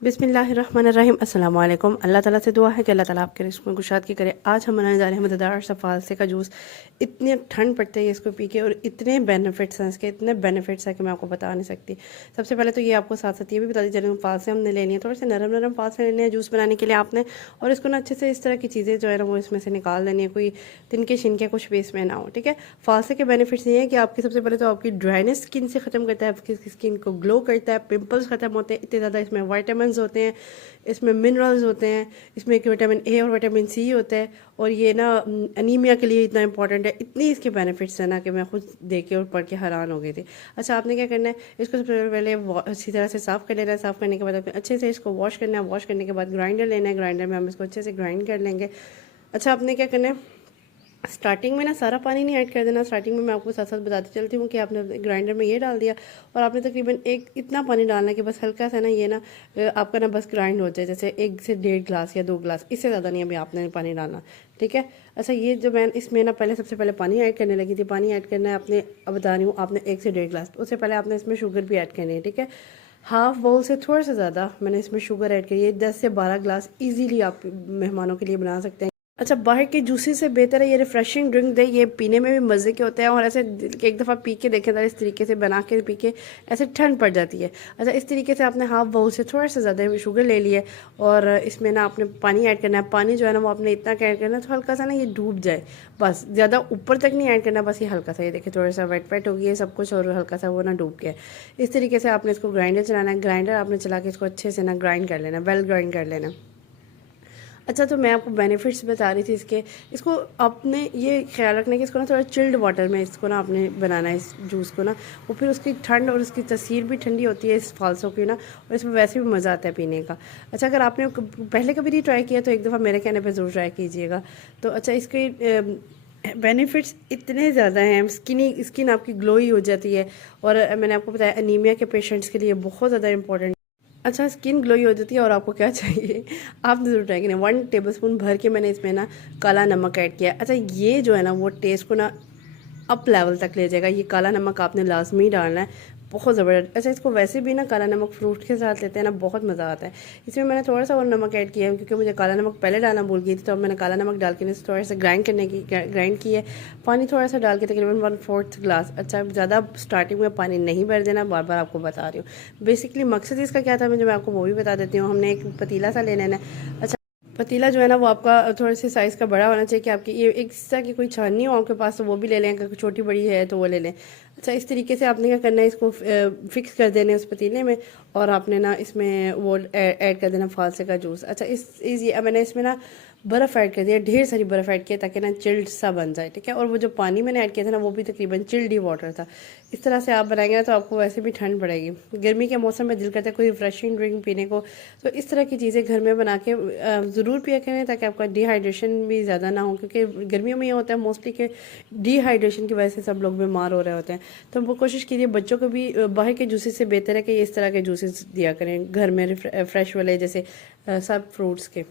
बिस्मिल्लाहिर्रहमानिर्रहीम अस्सलाम वालेकुम। अल्लाह ताला से दुआ है कि अल्लाह ताला आपके रिज़्क़ में कुशाद की करे। आज हम बनाने जा रहे हैं मज़ेदार सा फालसे का जूस। इतनी ठंड पड़ती है इसको पी के और इतने बेनिफिट्स हैं इसके, इतने बेनिफिट्स हैं कि मैं आपको बता नहीं सकती। सबसे पहले तो ये आपको साथ साथ ये भी बता दी चलूँ, फालसे हमने लेनी है, थोड़े से नरम नरम फालसे लेने हैं जूस बनाने के लिए आपने। और इसको ना अच्छे से इस तरह की चीज़ें जो है ना वो इसमें से निकाल देनी है, कोई तिनके शिनके कुछ भी इसमें ना हो, ठीक है। फालसे के बेनिफिट्स ये हैं कि आपकी सबसे पहले तो आपकी ड्राइनेस स्किन से ख़त्म करता है, आपकी स्किन को ग्लो करता है, पिंपल्स ख़त्म होते हैं, इतने ज़्यादा इसमें वाइटामिन होते हैं, इसमें मिनरल्स होते हैं, इसमें एक विटामिन ए और विटामिन सी होता है। और ये ना अनीमिया के लिए इतना इंपॉर्टेंट है। इतनी इसके बेनिफिट्स हैं ना कि मैं खुद देख के और पढ़ के हैरान हो गई थी। अच्छा, आपने क्या करना है, इसको सबसे पहले अच्छी तरह से साफ़ कर लेना है। साफ़ करने के बाद आपने अच्छे से इसको वॉश करना है। वॉश करने के बाद ग्राइंडर लेना है, ग्राइंडर में हम इसको अच्छे से ग्राइंड कर लेंगे। अच्छा, आपने क्या करना है, स्टार्टिंग में ना सारा पानी नहीं ऐड कर देना। स्टार्टिंग में मैं आपको साथ साथ बताती चलती हूँ कि आपने ग्राइंडर में ये डाल दिया और आपने तकरीबन एक इतना पानी डालना है कि बस हल्का सा ना ये ना आपका ना बस ग्राइंड हो जाए, जैसे 1 से 1.5 गिलास या 2 गिलास, इससे ज़्यादा नहीं अभी आपने पानी डालना, ठीक है। अच्छा, ये जो मैं इसमें ना पहले सबसे पहले पानी ऐड करने लगी थी, पानी ऐड करना है आपने, अब बता रही हूँ, आपने 1 से 1.5 गिलास, उससे पहले आपने इसमें शुगर भी ऐड करनी है, ठीक है। हाफ बाउल से थोड़ा सा ज़्यादा मैंने इसमें शुगर ऐड करी है। 10 से 12 गिलास ईजीली आप मेहमानों के लिए बना सकते हैं। अच्छा, बाहर के जूसेस से बेहतर है ये रिफ्रेशिंग ड्रिंक दे, ये पीने में भी मज़े के होते हैं और ऐसे एक दफ़ा पी के देखें तो इस तरीके से बना के पी के ऐसे ठंड पड़ जाती है। अच्छा, इस तरीके से आपने हाफ बाउल से थोड़ा सा ज़्यादा शुगर ले लिया और इसमें ना आपने पानी ऐड करना है। पानी जो है ना वो आपने इतना ऐड करना है तो हल्का सा ना ये डूब जाए, बस ज़्यादा ऊपर तक नहीं ऐड करना, बस ये हल्का सा, ये देखिए थोड़ा सा वेट वेट हो गया है सब कुछ और हल्का सा वो ना डूब गया। इस तरीके से आपने इसको ग्राइंडर चलाना है। ग्राइंडर आपने चला के इसको अच्छे से ना ग्राइंड कर लेना, वेल ग्राइंड कर लेना। अच्छा, तो मैं आपको बेनिफिट्स बता रही थी इसके। इसको आपने ये ख्याल रखना है कि इसको ना थोड़ा चिल्ड वाटर में इसको ना आपने बनाना है इस जूस को ना, और फिर उसकी ठंड और उसकी तसीर भी ठंडी होती है इस फालसों की ना, और इसमें वैसे भी मज़ा आता है पीने का। अच्छा, अगर आपने पहले कभी नहीं ट्राई किया तो एक दफ़ा मेरे कहने पर ज़रूर ट्राई कीजिएगा। तो अच्छा, इसके बेनिफिट्स इतने ज़्यादा हैं, स्किन आपकी ग्लोई हो जाती है और मैंने आपको बताया अनीमिया के पेशेंट्स के लिए बहुत ज़्यादा इंपॉर्टेंट। अच्छा, स्किन ग्लोई हो जाती है और आपको क्या चाहिए, आपने ज़रूर ट्राई करें। 1 टेबल स्पून भर के मैंने इसमें ना काला नमक ऐड किया। अच्छा, ये जो है ना वो टेस्ट को ना अप लेवल तक ले जाएगा। ये काला नमक आपने लाजमी डालना है, बहुत ज़बरदस्त। अच्छा, इसको वैसे भी ना काला नमक फ्रूट के साथ लेते हैं ना, बहुत मज़ा आता है। इसमें मैंने थोड़ा सा और नमक ऐड किया है क्योंकि मुझे काला नमक पहले डालना भूल गई थी, तो अब मैंने काला नमक डाल के थोड़ा सा ग्राइंड की है। पानी थोड़ा सा डाल के तकरीबन 1/4 गिलास। अच्छा, ज़्यादा स्टार्टिंग में पानी नहीं भर देना, बार बार आपको बता रही हूँ। बेसिकली मकसद इसका क्या था, मैं आपको वो भी बता देती हूँ। हमने एक पतीला सा ले लेना है। अच्छा, पतीला जो है ना वो आपका थोड़े से साइज़ का बड़ा होना चाहिए कि आपकी ये एक तरह की कोई छाननी हो आपके पास तो वो भी ले लें, अगर छोटी बड़ी है तो वो ले लें। अच्छा, इस तरीके से आपने क्या करना है, इसको फिक्स कर देना है उस पतीले में और आपने ना इसमें वो ऐड कर देना फालसे का जूस। अच्छा, मैंने इसमें ना बर्फ़ ऐड कर दिया, ढेर सारी बर्फ़ ऐड किया ताकि ना चिल्ड सा बन जाए, ठीक है। और वो जो पानी मैंने ऐड किया था ना वो भी तकरीबन चिल्ड ही वाटर था। इस तरह से आप बनाएंगे ना तो आपको वैसे भी ठंड पड़ेगी। गर्मी के मौसम में दिल करता है कोई रिफ्रेशिंग ड्रिंक पीने को, तो इस तरह की चीज़ें घर में बना के ज़रूर पिया करें ताकि आपका डिहाइड्रेशन भी ज़्यादा ना हो, क्योंकि गर्मियों में ये होता है मोस्टली कि डिहाइड्रेशन की वजह से सब लोग बीमार हो रहे होते हैं। तो वो कोशिश कीजिए बच्चों को भी बाहर के जूसेस से बेहतर है कि इस तरह के जूसेस दिया करें घर में, फ्रेश वाले, जैसे सब फ्रूट्स के।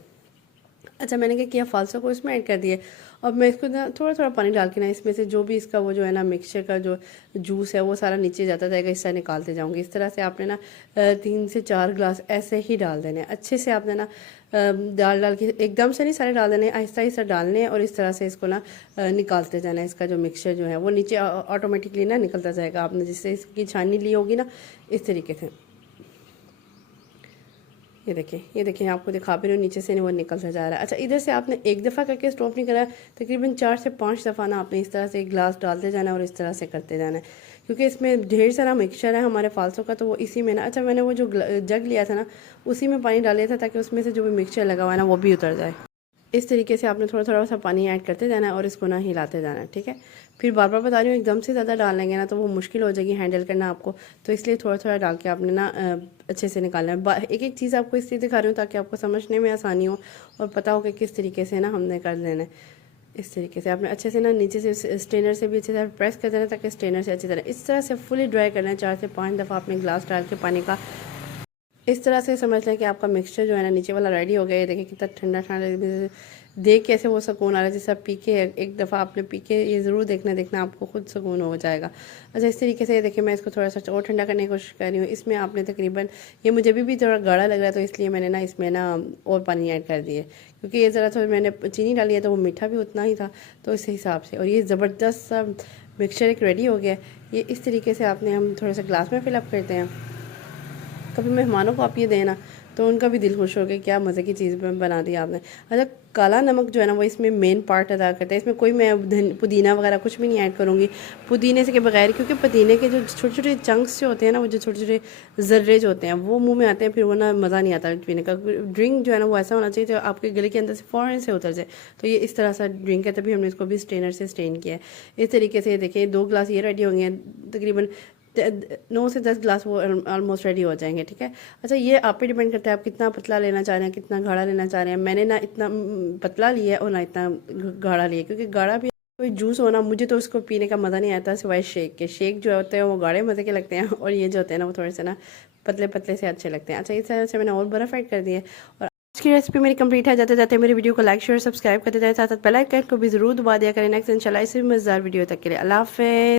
अच्छा, मैंने क्या किया, फालसा को इसमें ऐड कर दिया। अब मैं इसको ना थोड़ा थोड़ा पानी डाल के ना इसमें से जो भी इसका वो जो है ना मिक्सचर का जो जूस है वो सारा नीचे जाता जाएगा, इससे निकालते जाऊंगी। इस तरह से आपने ना 3 से 4 गिलास ऐसे ही डाल देने, अच्छे से आपने ना डाल डाल के एकदम से नहीं सारे डाल देने, आहिस्ता आहिस्ता डालने हैं और इस तरह से इसको ना निकालते जाना है। इसका जो मिक्सचर जो है वो नीचे ऑटोमेटिकली ना निकलता जाएगा, आपने जिससे इसकी छाननी ली होगी ना, इस तरीके से। ये देखिए आपको दिखा भी रही हूँ, नीचे से नहीं वो निकलता जा रहा है। अच्छा, इधर से आपने एक दफ़ा करके स्टॉप नहीं करा है, तकरीबन 4 से 5 दफ़ा ना आपने इस तरह से एक गिलास डालते जाना है और इस तरह से करते जाना है, क्योंकि इसमें ढेर सारा मिक्सचर है हमारे फालसों का, तो वो इसी में ना। अच्छा, मैंने वो जो जग लिया था ना उसी में पानी डाल लिया था ताकि उसमें से जो भी मिक्सचर लगा हुआ है ना वो भी उतर जाए। इस तरीके से आपने थोड़ा थोड़ा सा पानी ऐड करते जाना है और इसको ना हिलाते जाना है, ठीक है। फिर बार बार बता रही हूँ, एकदम से ज़्यादा डाल लेंगे ना तो वो मुश्किल हो जाएगी हैंडल करना आपको, तो इसलिए थोड़ा थोड़ा डाल के आपने ना अच्छे से निकालना है। एक एक चीज़ आपको इसलिए दिखा रही हूँ ताकि आपको समझने में आसानी हो और पता हो कि किस तरीके से ना हमने कर लेना है। इस तरीके से आपने अच्छे से ना नीचे से स्ट्रेनर से भी अच्छे से प्रेस कर देना है ताकि स्ट्रेनर से अच्छी तरह इस तरह से फुली ड्राई करना है। 4 से 5 दफ़ा आपने गिलास डाल के पानी का इस तरह से समझ लें कि आपका मिक्सचर जो है ना नीचे वाला रेडी हो गया। ये देखिए कितना ठंडा ठंडा, देख कैसे वो सुकून आ रहा है जैसे आप पी के, एक दफ़ा आपने पी के ये ज़रूर देखना आपको खुद सुकून हो जाएगा। अच्छा, इस तरीके से ये देखिए मैं इसको थोड़ा सा और ठंडा करने की कोशिश कर रही हूँ। इसमें आपने तकरीबन, ये मुझे भी थोड़ा गाढ़ा लग रहा है तो इसलिए मैंने ना इसमें ना और पानी ऐड कर दिए, क्योंकि ये ज़रा थोड़ा मैंने चीनी डाली है तो वो मीठा भी उतना ही था, तो इस हिसाब से। और ये ज़बरदस्त सा मिक्सचर एक रेडी हो गया। ये इस तरीके से आपने, हम थोड़ा सा ग्लास में फिलअप करते हैं। कभी मेहमानों को आप ये देना तो उनका भी दिल खुश हो गया, क्या मज़े की चीज़ बना दी आपने। अच्छा, काला नमक जो है ना वो इसमें मेन पार्ट अदा करता है। इसमें कोई मैं पुदीना वगैरह कुछ भी नहीं ऐड करूँगी पुदीने से के बगैर, क्योंकि पुदीने के जो छोटे छोटे चंक्स जो होते हैं ना, वो जो छोटे छोटे ज़र्रे जो होते हैं वो मुंह में आते हैं, फिर वो ना मज़ा नहीं आता पीने का। ड्रिंक जो है ना वो ऐसा होना चाहिए जो आपके गले के अंदर से फ़ौरन से उतर जाए। तो ये इस तरह सा ड्रिंक है, तभी हमने इसको भी स्ट्रेनर से स्ट्रेन किया है। इस तरीके से देखिए 2 गिलास ये रेडी होंगे, तकरीबन 9 से 10 गिलास वो ऑलमोस्ट रेडी हो जाएंगे। ठीक है। अच्छा, ये आप पे डिपेंड करता है आप कितना पतला लेना चाह रहे हैं, कितना गाढ़ा लेना चाह रहे हैं। मैंने ना इतना पतला लिया है और ना इतना गाढ़ा लिया, क्योंकि गाढ़ा भी कोई जूस होना, मुझे तो उसको पीने का मज़ा नहीं आता सिवाय शेक के। शेक जो होते हैं वो गाढ़े मज़े के लगते हैं, और ये जो होते हैं ना वो थोड़े से ना पतले पतले से अच्छे लगते हैं। अच्छा, इस तरह से मैंने और बर्फ़ ऐड कर दिया। और आज की रेसिपी मेरी कंप्लीट है। जाते जाते मेरी वीडियो को लाइक शेयर सब्सक्राइब करते जाए, साथ साथ बेल आइकन को भी ज़रूर दबा दिया करें। नेक्स्ट इंशाल्लाह इसी मज़ेदार वीडियो तक के लिए अल्लाह हाफ़िज़।